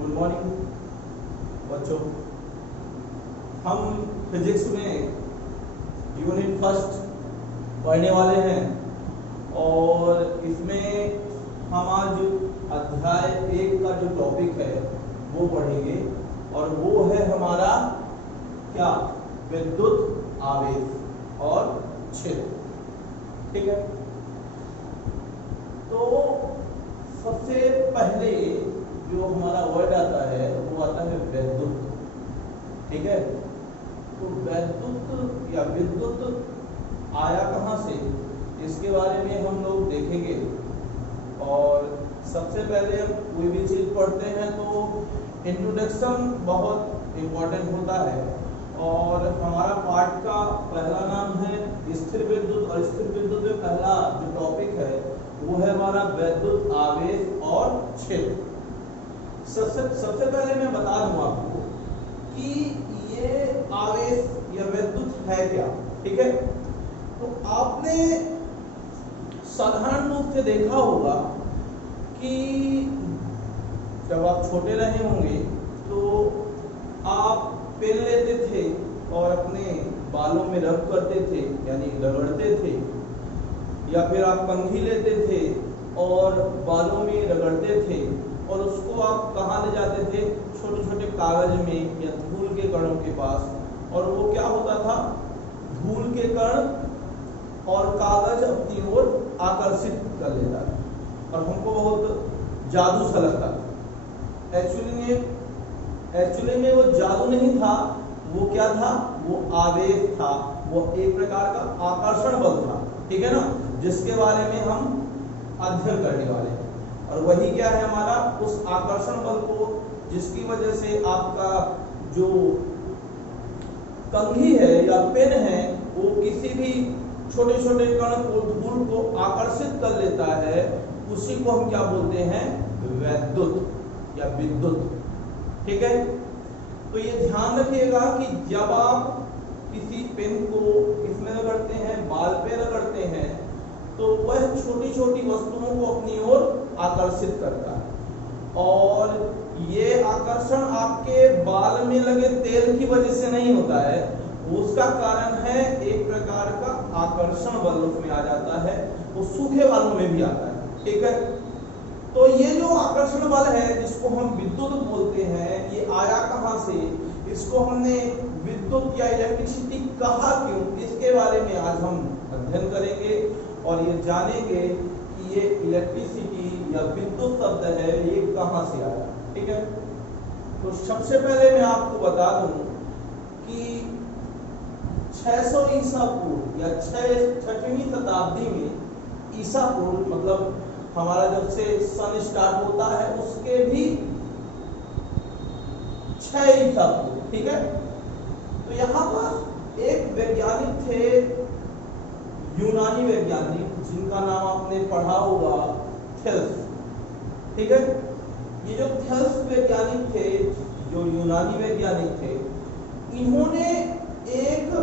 Good morning बच्चों। हम physics में यूनिट फर्स्ट पढ़ने वाले हैं और इसमें हम आज अध्याय 1 का जो टॉपिक है वो पढ़ेंगे और वो है हमारा क्या, विद्युत आवेश और क्षेत्र। ठीक है, तो सबसे पहले जो हमारा वर्ड आता है वो आता है विद्युत। ठीक है, तो विद्युत या विद्युत आया कहाँ से, इसके बारे में हम लोग देखेंगे। और सबसे पहले हम कोई भी चीज पढ़ते हैं तो इंट्रोडक्शन बहुत इम्पोर्टेंट होता है और हमारा पाठ का पहला नाम है स्थिर विद्युत और स्थिर विद्युत में पहला जो टॉपिक है वो है हमारा विद्युत आवेश और क्षेत्र। सबसे पहले मैं बता दूं आपको कि ये आवेश या विद्युत है क्या। ठीक है, तो आपने साधारण रूप से देखा होगा कि जब आप छोटे रहे होंगे तो आप पेन लेते थे और अपने बालों में रब करते थे यानी रगड़ते थे, या फिर आप कंघी लेते थे और बालों में रगड़ते थे और उसको आप कहाँ ले जाते थे, छोटे छोटे कागज में या धूल के कणों के पास, और वो क्या होता था, धूल के कण और कागज अपनी ओर आकर्षित कर लेता था और हमको बहुत जादू सा लगता था। एक्चुअली में वो जादू नहीं था, वो क्या था, वो आवेश था, वो एक प्रकार का आकर्षण बल था। ठीक है ना, जिसके बारे में हम अध्ययन करने वाले हैं। और वही क्या है हमारा, उस आकर्षण बल को जिसकी वजह से आपका जो कंघी है या पेन है वो किसी भी छोटे छोटे कण को, धूल को आकर्षित कर लेता है, उसी को हम क्या बोलते हैं, विद्युत या विद्युत। ठीक है, तो ये ध्यान रखिएगा कि जब आप किसी पेन को इसमें रगड़ते हैं, बाल पे रगड़ते हैं, तो वह छोटी छोटी वस्तुओं को अपनी ओर आकर्षित करता है। और ये आकर्षण आपके बाल में लगे तेल की वजह से नहीं होता है, उसका कारण है एक प्रकार का आकर्षण बल उसमें आ जाता है, वो सूखे बालों में भी आता है। ठीक है, तो ये जो आकर्षण बल है जिसको हम विद्युत बोलते हैं, ये आया कहाँ से, इसको हमने विद्युत या इलेक्ट्रिसिटी कहा क्यों, इसके बारे में आज हम अध्ययन करेंगे और ये जानेंगे कि ये इलेक्ट्रिसिटी या विद्युत शब्द है ये कहाँ से आया। ठीक है, तो सबसे पहले मैं आपको बता दूं कि 600 ईसा पूर्व या 6वीं शताब्दी में, ईसा पूर्व मतलब हमारा जब से सन स्टार्ट होता है उसके भी 6 ईसा पूर्व। ठीक है, तो यहाँ पर एक वैज्ञानिक थे, यूनानी वैज्ञानिक, जिनका नाम आपने पढ़ा होगा, थेल्स। ठीक है, ये जो थेल्स वैज्ञानिक थे, जो यूनानी वैज्ञानिक थे, इन्होंने एक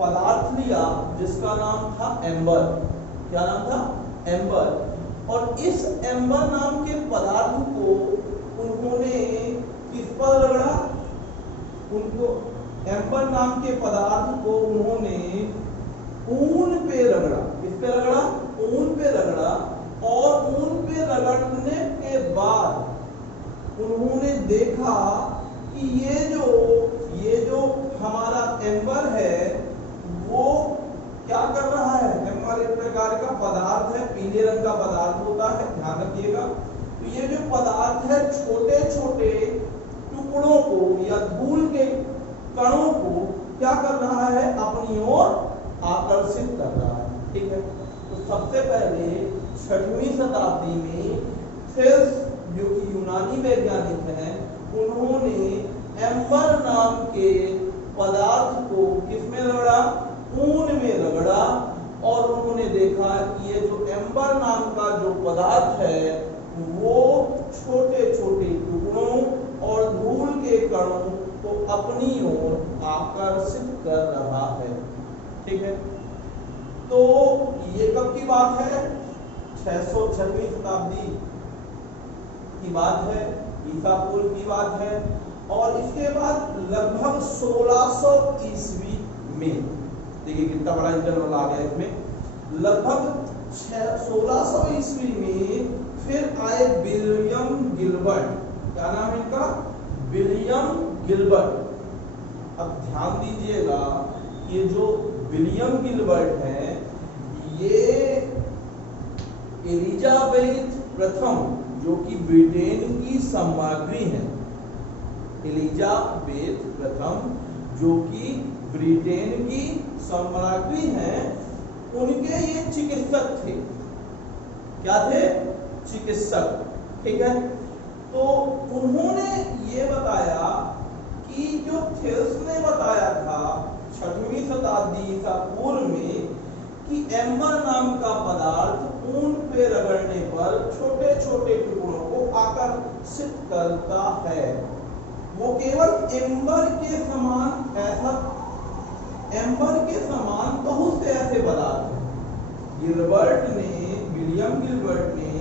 पदार्थ लिया जिसका नाम था एम्बर। क्या नाम था, एम्बर। और इस एम्बर नाम के पदार्थ को उन्होंने किस पर रगड़ा, उनको एम्बर नाम के पदार्थ को उन्होंने ऊन पे रगड़ा। किस पे रगड़ा, ऊन पे रगड़ा। और ऊन पे रगड़ने के बाद उन्होंने देखा कि ये जो हमारा एम्बर है वो क्या कर रहा है, एम्बर एक प्रकार का पदार्थ है, पीले रंग का पदार्थ होता है, ध्यान रखिएगा। तो ये जो पदार्थ है छोटे छोटे टुकड़ों को या धूल के कणों को क्या कर रहा है, अपनी ओर आकर्षित कर रहा है। ठीक है, तो सबसे पहले 6वीं शताब्दी में थेल्स, जो कि यूनानी वैज्ञानिक हैं, उन्होंने एम्बर नाम के पदार्थ को किसमें रगड़ा, ऊन में रगड़ा। और उन्होंने देखा कि ये जो एम्बर नाम का जो पदार्थ है वो छोटे छोटे टुकड़ों और धूल के कणों को अपनी ओर आकर्षित कर रहा है। ठीक है, तो ये कब की बात है, 606वीं शताब्दी की बात है, ईसा पूर्व की बात है। और इसके बाद लगभग 1600 ईस्वी में, देखिए कितना बड़ा इंटरवल आ गया इसमें, लगभग 1600 ईस्वी में फिर आए विलियम गिलबर्ट। क्या नाम है इनका? William Gilbert. अब ध्यान दीजिएगा, ये जो विलियम गिलबर्ट है, ये एलिजाबेथ प्रथम जो कि ब्रिटेन की सम्राज्ञी है, एलिजाबेथ प्रथम जो कि ब्रिटेन की सम्राज्ञी है, उनके ये चिकित्सक थे। क्या थे? चिकित्सक। ठीक है। तो उन्होंने ये बताया कि जो थेल्स ने बताया था 6वीं शताब्दी ईसा पूर्व में कि एम्बर नाम का पदार्थ ऊन पे रगड़ने पर छोटे छोटे टुकड़ों को आकर्षित करता है। वो केवल एम्बर के समान ऐसा, एम्बर के समान बहुत से ऐसे पदार्थ हैं। गिलबर्ट ने, विलियम गिलबर्ट ने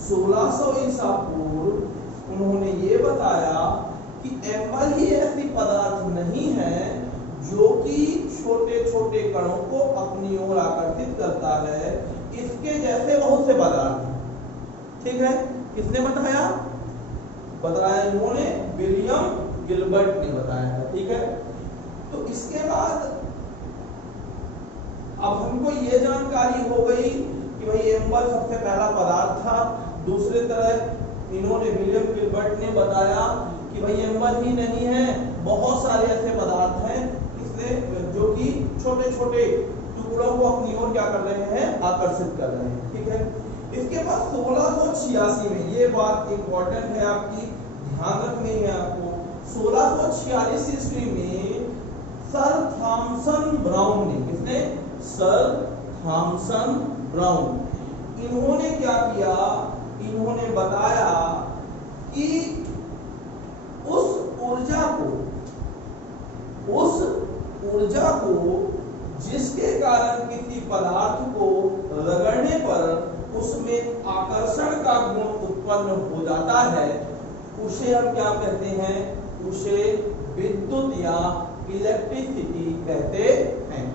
1600 ईसा पूर्व उन्होंने ये बताया कि एम्बर ही ऐसी पदार्थ नहीं है जो कि छोटे छोटे कणों को अपनी ओर आकर्षित करता है, इसके जैसे बहुत से पदार्थ हैं। ठीक है। किसने बताया? बताया इन्होंने, विलियम गिलबर्ट ने बताया है। ठीक है। तो इसके बाद अब हमको ये जानकारी हो गई कि भाई एम्बर सबसे पहला पदार्थ था। दूसरी तरह इन्होंने, विलियम गिलबर्ट ने बताया कि भाई एम्बर ही नहीं है, बहुत सारे ऐसे पदार्थ हैं इसने जो कि छोटे छोटे टुकड़ों को अपनी ओर क्या कर रहे हैं? आकर्षित कर रहे हैं। ठीक है। इसके बाद 1686 में, ये बात इंपॉर्टेंट है आपकी, ध्यान रखनी है आपको, 1646 ईस्वी में सर थॉमसन ब्राउन ने, किसने? सर थॉमसन ब्राउन, इन्होंने क्या किया? इन्होंने बताया कि उस ऊर्जा को जिसके कारण किसी पदार्थ को रगड़ने पर उसमें आकर्षण का गुण उत्पन्न हो जाता है, उसे हम क्या कहते हैं? उसे विद्युत या इलेक्ट्रिसिटी कहते हैं।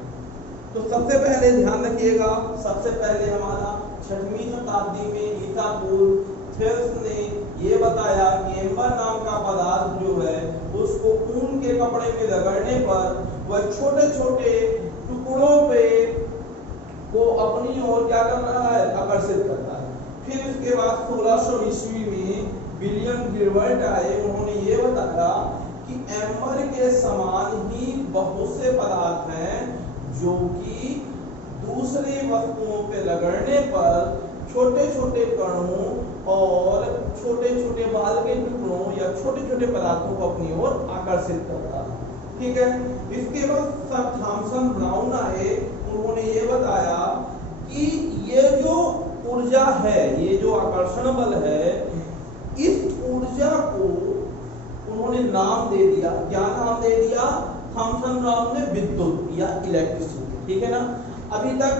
तो सबसे पहले ध्यान रखिएगा, सबसे पहले हमारा 6वीं शताब्दी में ईसा पूर्व थेल्स ने ये बताया कि एम्बर नाम का पदार्थ जो है उसको ऊन के कपड़े में रगड़ने पर वह छोटे छोटे टुकड़ों पे को अपनी ओर क्या कर रहा है? आकर्षित करता है। फिर इसके बाद 1600 ईस्वी में विलियम गिलबर्ट आए, उन्होंने ये बताया कि एम्बर के समान ही बहुत से पदार्थ हैं जो कि दूसरी वस्तुओं पे रगड़ने पर छोटे छोटे कणों और छोटे छोटे बाल के टुकड़ों या छोटे छोटे पदार्थों को अपनी ओर आकर्षित करता है। ठीक है। इसके बाद सर थॉमसन ब्राउन आए, उन्होंने ये बताया कि ये जो ऊर्जा है, ये जो आकर्षण बल है, इस ऊर्जा को उन्होंने नाम दे दिया। क्या नाम दे दिया? थॉमसन ब्राउन ने विद्युत या इलेक्ट्रिसिटी। ठीक है ना। अभी तक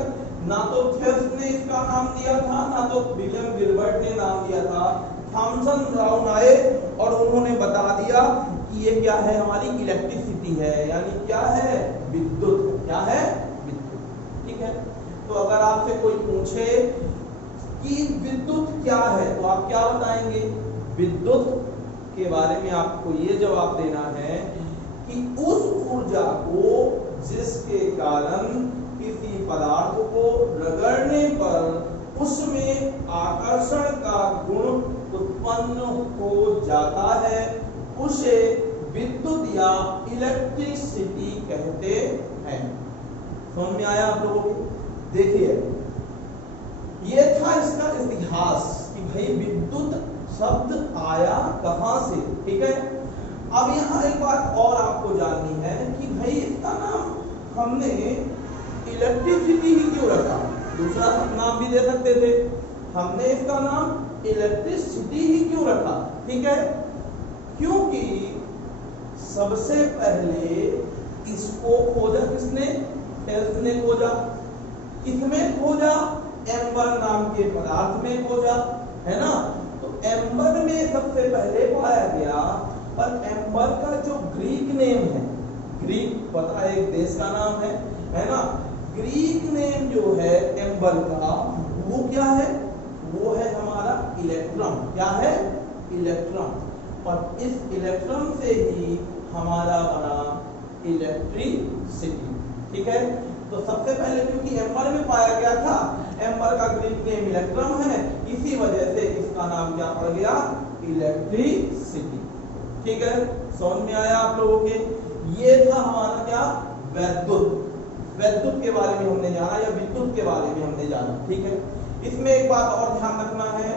ना तो थेल्स ने इसका नाम दिया था, ना तो विलियम गिलबर्ट ने नाम दिया था। थॉमसन ब्राउन आए और उन्होंने बता दिया कि ये क्या है? हमारी इलेक्ट्रिसिटी है, यानी क्या है? विद्युत। क्या है? विद्युत। ठीक है। तो अगर आपसे कोई पूछे कि विद्युत क्या है तो आप क्या बताएंगे? विद्युत के बारे में आपको ये जवाब देना है कि उस ऊर्जा को जिसके कारण किसी पदार्थ को रगड़ने पर उसमें आकर्षण का गुण उत्पन्न हो जाता है, उसे विद्युत या इलेक्ट्रिसिटी कहते हैं। समझ में आया आप लोगों को? देखिए, ये था इसका इतिहास कि भाई विद्युत शब्द आया कहां से। ठीक है। अब यहाँ एक बात और आपको जाननी है कि भाई इसका नाम हमने इलेक्ट्रिसिटी ही क्यों रखा? दूसरा नाम भी दे सकते थे, हमने इसका नाम इलेक्ट्रिसिटी ही क्यों रखा? ठीक है। क्योंकि सबसे पहले इसको खोजा किसने? थेल्स ने खोजा। किसमें खोजा? एम्बर नाम के पदार्थ में खोजा, है ना। तो एम्बर में सबसे पहले पाया गया, पर एम्बर का जो ग्रीक नेम है, ग्रीक पता है एक देश का नाम है ना। ग्रीक नेम जो है एम्बर का वो क्या है, वो है हमारा इलेक्ट्रम। क्या है, इलेक्ट्रम। और इस इलेक्ट्रम से ही हमारा बना इलेक्ट्रिसिटी। ठीक है, तो सबसे पहले क्योंकि एम्बर में पाया गया था, एम्बर का ग्रीक नेम इलेक्ट्रम है, इसी वजह से इसका नाम क्या पड़ गया, इलेक्ट्रिसिटी। ठीक है, समझ में आया आप लोगों के। ये था हमारा क्या, वैद्युत। वैद्युत के बारे में हमने जाना, या विद्युत के बारे में हमने जाना। ठीक है, इसमें एक बात और ध्यान रखना है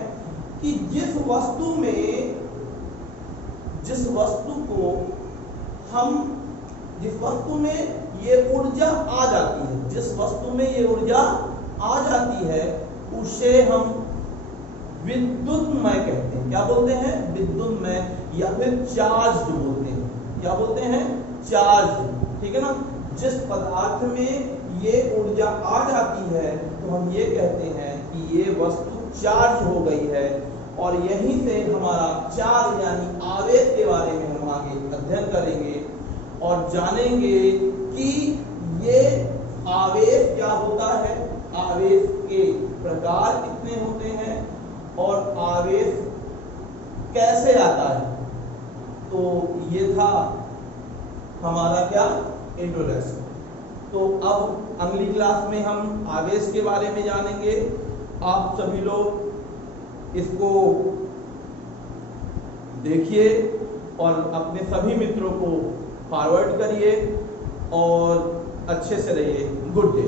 कि जिस वस्तु में ये ऊर्जा आ जाती है, जिस वस्तु में ये ऊर्जा आ जाती है, उसे हम विद्युतमय कहते हैं। क्या बोलते हैं, विद्युतमय, या फिर चार्ज बोलते हैं। क्या बोलते हैं, चार्ज। ठीक है ना, जिस पदार्थ में ये ऊर्जा आ जाती है तो हम ये कहते हैं कि ये वस्तु चार्ज हो गई है। और यहीं से हमारा चार्ज यानी आवेश के बारे में हम आगे अध्ययन करेंगे और जानेंगे कि ये आवेश क्या होता है, आवेश के प्रकार कितने होते हैं और आवेश कैसे आता है। तो ये था हमारा क्या, इंट्रोडक्शन। तो अब अगली क्लास में हम आवेश के बारे में जानेंगे। आप सभी लोग इसको देखिए और अपने सभी मित्रों को फॉरवर्ड करिए और अच्छे से रहिए। Good day.